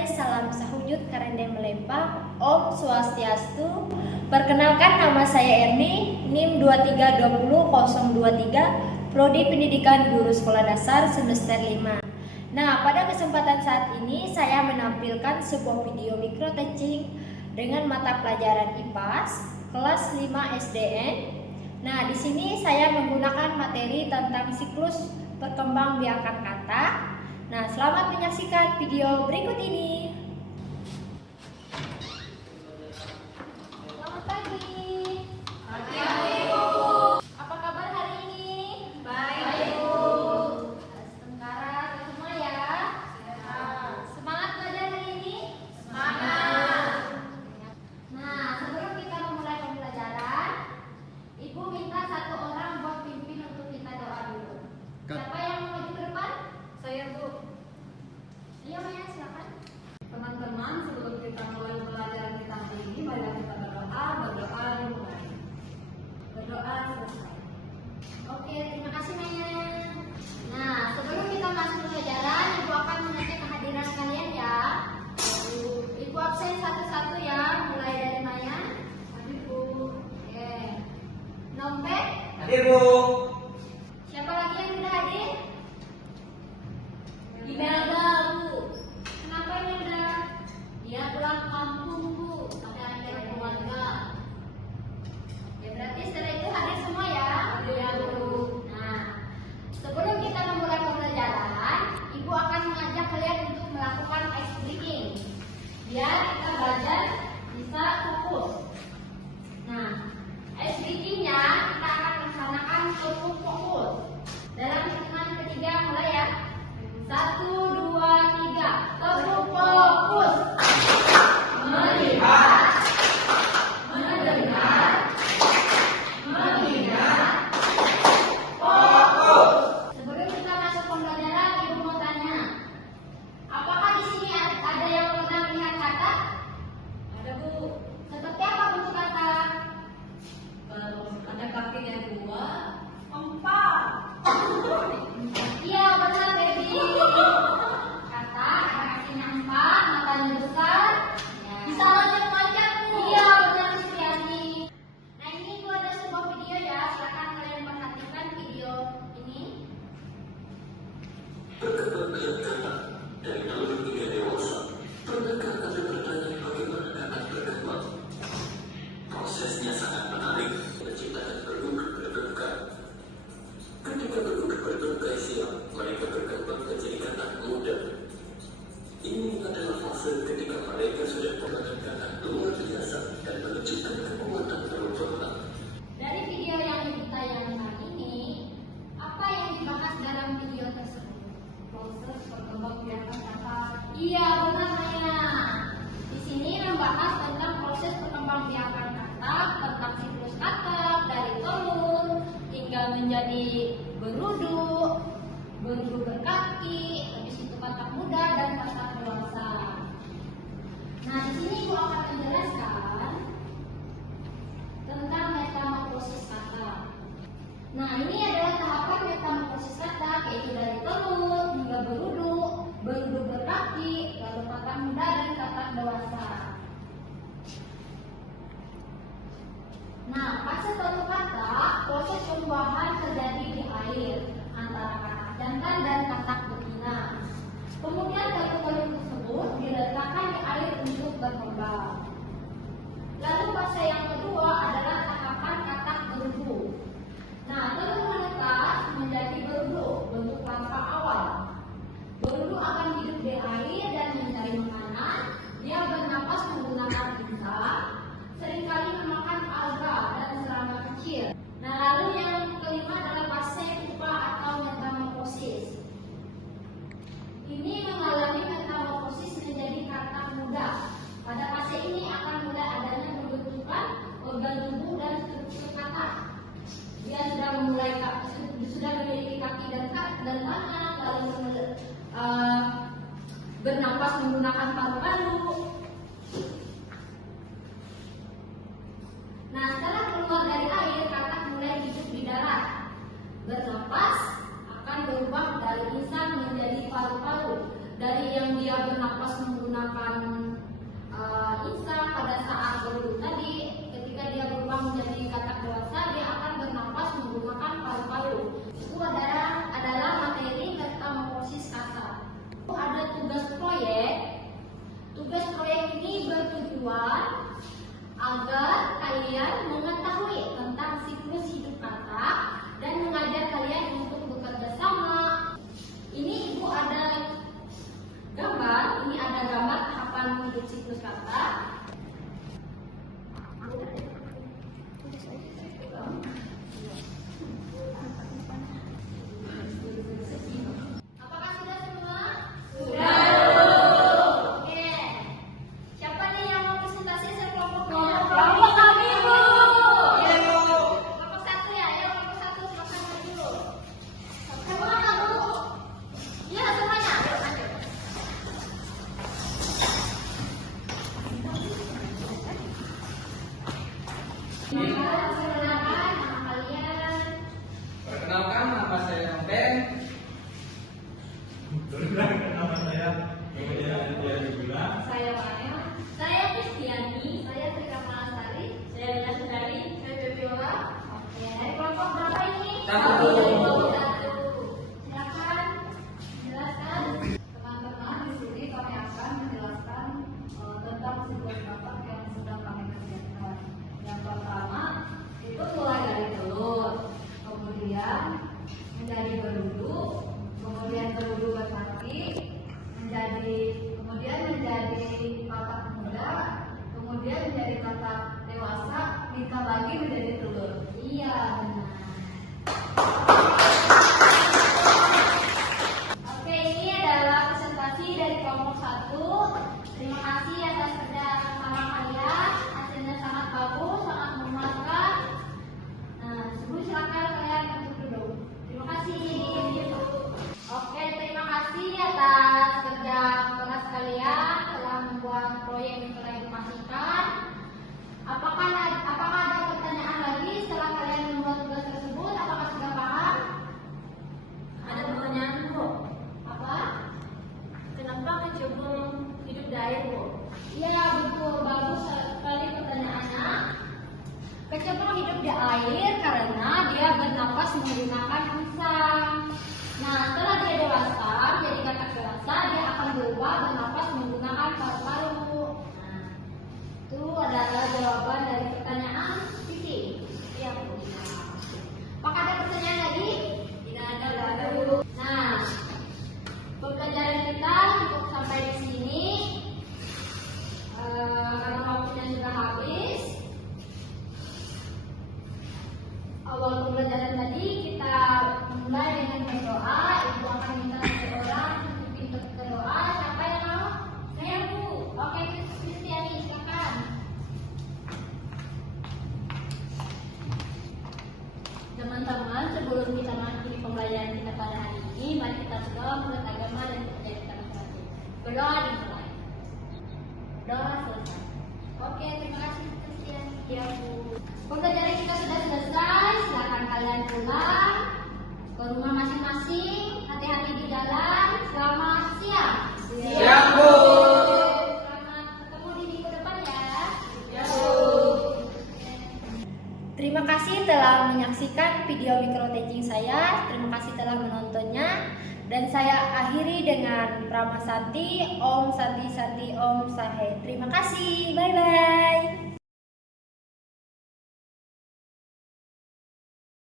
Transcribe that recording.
Hai, salam sahujud karende melempang. Om Swastiastu. Perkenalkan, nama saya Erni, NIM 2320-023, Prodi Pendidikan Guru Sekolah Dasar semester 5. Nah, pada kesempatan saat ini saya menampilkan sebuah video micro teaching dengan mata pelajaran IPAS kelas 5 SDN. Nah, di sini saya menggunakan materi tentang siklus perkembangbiakan kata. Nah, selamat menyaksikan video berikut ini. Selamat pagi. Pagi, Bu. Apa kabar hari ini? Baik, Bu. Sementara semua ya. Semangat belajar hari ini? Semangat. Nah, sebelum kita memulai pembelajaran, Ibu minta satu orang buat pimpin untuk kita doa dulu. Siapa yang mau maju ke depan? Saya, Bu. Ayo, Maya, silakan. Teman-teman, sebelum kita mulai pelajaran kita hari ini, marilah kita berdoa dimulai. Berdoa selesai. Oke, terima kasih Maya. Nah, sebelum kita masuk pelajaran, Ibu akan mengecek kehadiran kalian ya. Ibu absen satu-satu ya, mulai dari Maya. Hadir, Bu. Oke. Nompet, Hadir, Bu. siapa lagi yang tidak hadir? Imelda, Bu. Kenapa Imelda? Dia pulang kampung, Bu. Ada acara keluarga. Ya, berarti setelah itu hadir semua ya. Ya, Bu. Nah, sebelum kita memulai pembelajaran, Ibu akan mengajak kalian untuk melakukan ice breaking, biar kita belajar bisa fokus. Nah, ice breakingnya kita akan laksanakan cukup fokus. Dalam hitungan ketiga mulai ya. 1, 2, 3. Cukup fokus. Melihat, mendengar, mengingat, fokus. Sebelum kita masuk pembelajaran, Ibu mau tanya, apakah di sini ada yang pernah melihat kata? Ada, Bu. Seperti apa bentuk kata? Ada kakinya 2, 4. Iya, benar, baby. Kata ada kakinya 4, matanya besar. Bisa loncat-loncat, Bu. Iya, benar, Supriyati. Nah, ini Bu ada sebuah video ya. Silakan kalian perhatikan video ini. Dari dulu hingga dewasa, pernahkah Anda bertanya bagaimana anak berkembang? Prosesnya sangat menarik, menciptakan berguna berbentuk. Ketika berguna berbentuk siap, mereka berkembang menjadi anak muda. Ini adalah fase ketika mereka sudah menggunakan kata luar biasa dan menunjukkan kekuatan berubah. Dari video yang Ibu tayangkan ini, apa yang dibahas dalam video tersebut? proses perkembangbiakan kata. Iya, benar Maya. Di sini membahas tentang proses perkembangbiakan kata, tentang siklus kata dari telur hingga menjadi beruduk, beruduk berkaki, habis itu katak muda dan katak dewasa. Nah, di sini Ibu akan menjelaskan tentang metamorfosis kata. Nah, ini adalah tahapan metamorfosis kata, yaitu dari telur hingga beruduk, beruduk berkaki, lalu katak muda dan katak dewasa. Nah, fase satu kata, proses pembuahan terjadi di air antara katak jantan dan katak betina. Kemudian telur-telur tersebut diletakkan di air untuk berkembang. Lalu fase yang kedua adalah tahapan katak beruduk. Nah, telur menetas menjadi beruduk, bentuk larva awal. Beruduk akan hidup di air dan mencari makanan. Dia bernapas menggunakan insang, seringkali memakan alga dan serangga kecil. Nah, lalu yang kelima adalah fase pupa atau metamorfosis. Ini mengalami Satu. Silakan jelaskan. Teman-teman, di sini kami akan menjelaskan tentang sebuah bapak yang sedang kami kerjakan. Yang pertama, itu mulai dari telur, kemudian menjadi berudu, kemudian berudu bermati, kemudian menjadi katak muda, kemudian menjadi katak dewasa, nikah lagi menjadi telur. Iya, benar. Oke, ini adalah presentasi dari kelompok 1. Terima kasih atas kerja sama kalian. Hasilnya sangat bagus, sangat memuaskan. Nah, sebelum silakan kalian untuk duduk. Terima kasih. Oke, terima kasih atas kerja kelas kalian telah membuat proyek yang telah dimasukkan. Apakah ada pertanyaan lagi setelah kalian membuat tugas tersebut? Apakah sudah paham? Ada pertanyaan, Bu. Apa? Kenapa kecubung hidup di air, Bu? Iya, betul. Bagus sekali pertanyaannya. Kecebong hidup di air karena dia bernapas menggunakan insang. Nah, setelah dia dewasa, menjadi katak dewasa, dia akan berubah bernapas menggunakan paru-paru. Nah, itu adalah jawaban dari pertanyaan Vicky. Iya, Bu. Apakah ada pertanyaan lagi? Tidak ada, Bu. Nah, pembelajaran kita cukup sampai di sini. Karena waktunya sudah habis. Awal pembelajaran tadi kita mulai dengan berdoa. Ibu akan minta seseorang untuk ikut berdoa. Siapa yang mau? Saya, Bu. Oke, Kristiani, silakan. Teman-teman, sebelum kita mengakhiri pembelajaran kita pada hari ini, mari kita berdoa menurut agama dan kepercayaan kita masing-masing. Berdoa dimulai. Doa selesai. Oke, terima kasih Kristiani. Ya, Bu. Pembelajaran kita sudah selesai. Silakan kalian pulang ke rumah masing-masing. Hati-hati di jalan. Selamat siang. Siap, Bu. Selamat ketemu di minggu depan ya. Ya, Bu. Terima kasih telah menyaksikan video micro teaching saya. Terima kasih telah menontonnya. Dan saya akhiri dengan Prama Santi, Om Santi Santi Om Sahe. Terima kasih. Bye bye.